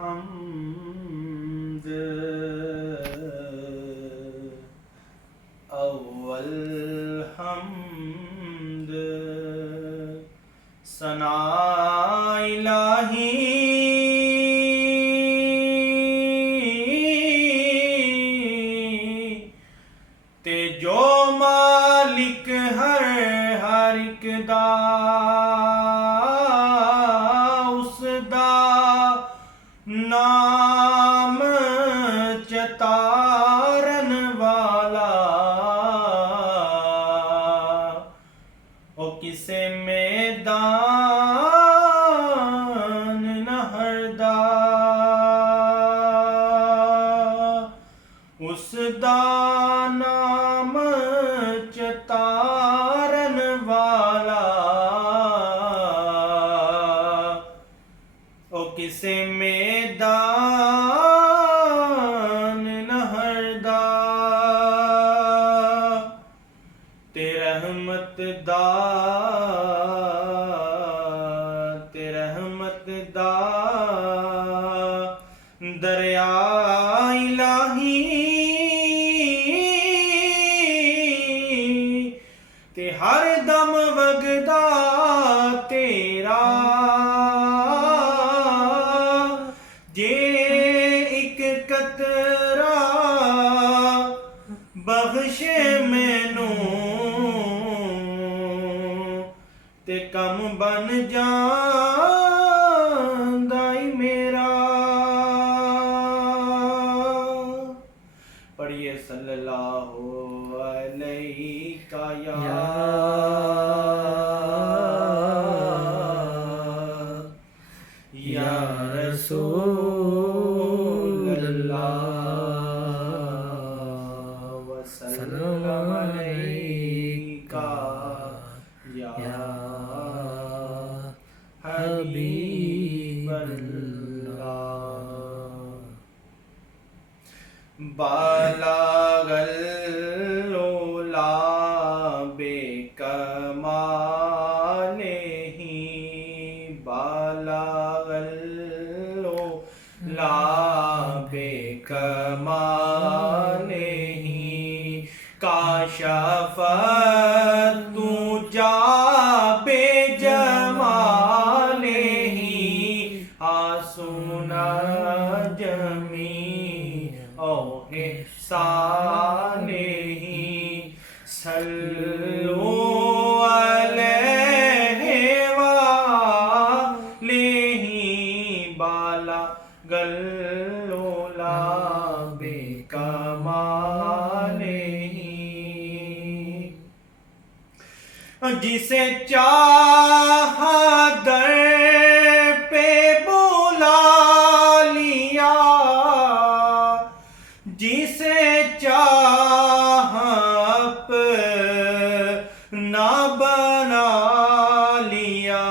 حمد اول حمد ثنا الہی تے جو مالک ہر ایک دا اس دا نام چتارن والا او کسے میدان نہر دا اس دا نام چتارن والا او کسے میدان نہر دا تے رحمت دا دریا الہی تے ہر دم وگدا تیرا جے ایک قطرہ بخشے مینوں تے کم بن جاندا ای میرا. پڑھیے صلی اللہ علیہ یا رسول اللہ وسلم علیکہ یا حبیب اللہ. بالغ العلا بے کمالہ بالغ العلا بے کمالہ کاشف الدجا بے جمالہ آسنا جمیع احسانہ صلو علیہ وآلہ بالغ العلا بے کمالہ جسے چاہا در پہ بلا لیا جسے چاہا اپنا بنا لیا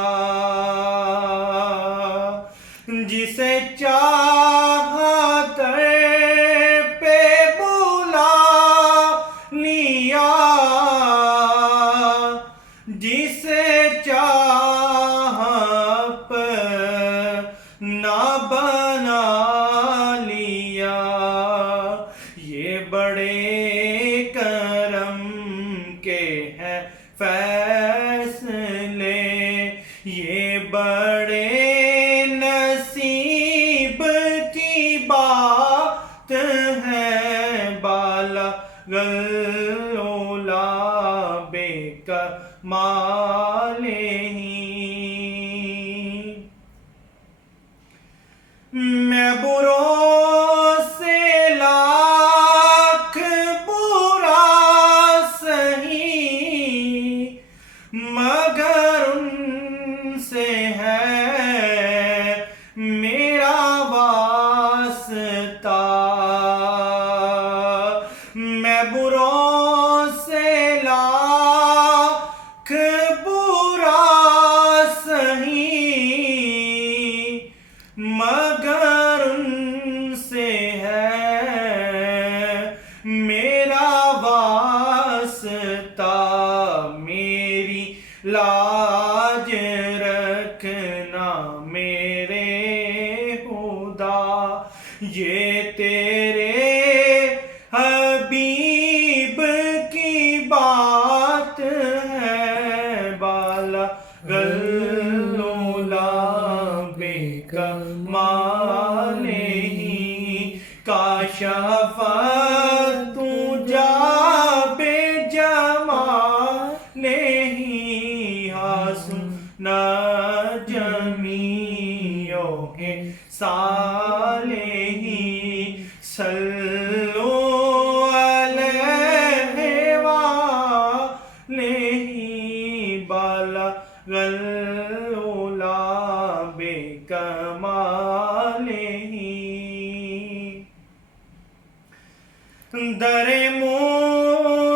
جسے چاہا در پہ بلا لیا جسے چاہا اپنا بنا لیا. یہ بڑے کرم کے ہیں فیصلے یہ بڑے نصیب کی بات ہے بالغ العلا بے کمالہ. میں بروں سے لاکھ برا سہی مگر ان سے ہے میرا واسطہ. میں بروں سے لاکھ برا سہی مگر ان سے ہے میرا واسطہ. میری لاج رکھنا میرے خدا خدا یہ تیرے حبیب کی بات ہے بالا گلولا بے کمال ہی کاشف تو جا بے جمال ہی حسنا جمیعو صالح صلو علیہ وآلہ بالا غلولا بے کمال در مصطفیٰ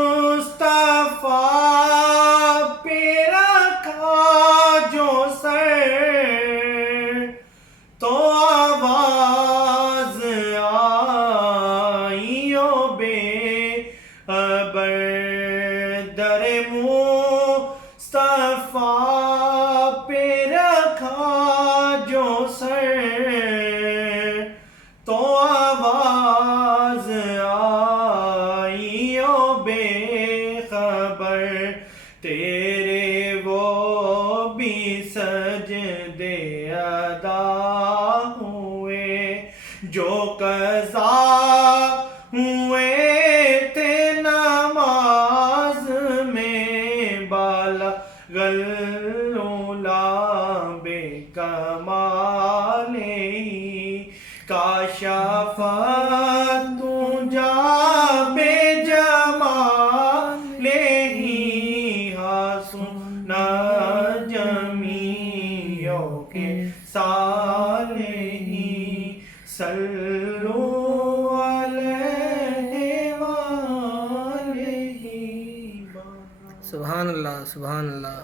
پہ رکھا جو سر تو آواز آئی او بے خبر در مصطفیٰ پہ رکھا جو سر تو آواز آئی او بے خبر تیرے وہ بھی سجدے ادا ہوئے جو قضا ہوئے تھے نماز میں بالا غلولا بے کمال ہی کاشف تو جا بے جمال ہی حسنا جمیعو صالح صلو علیہ وآلہ سبحان اللہ سبحان اللہ.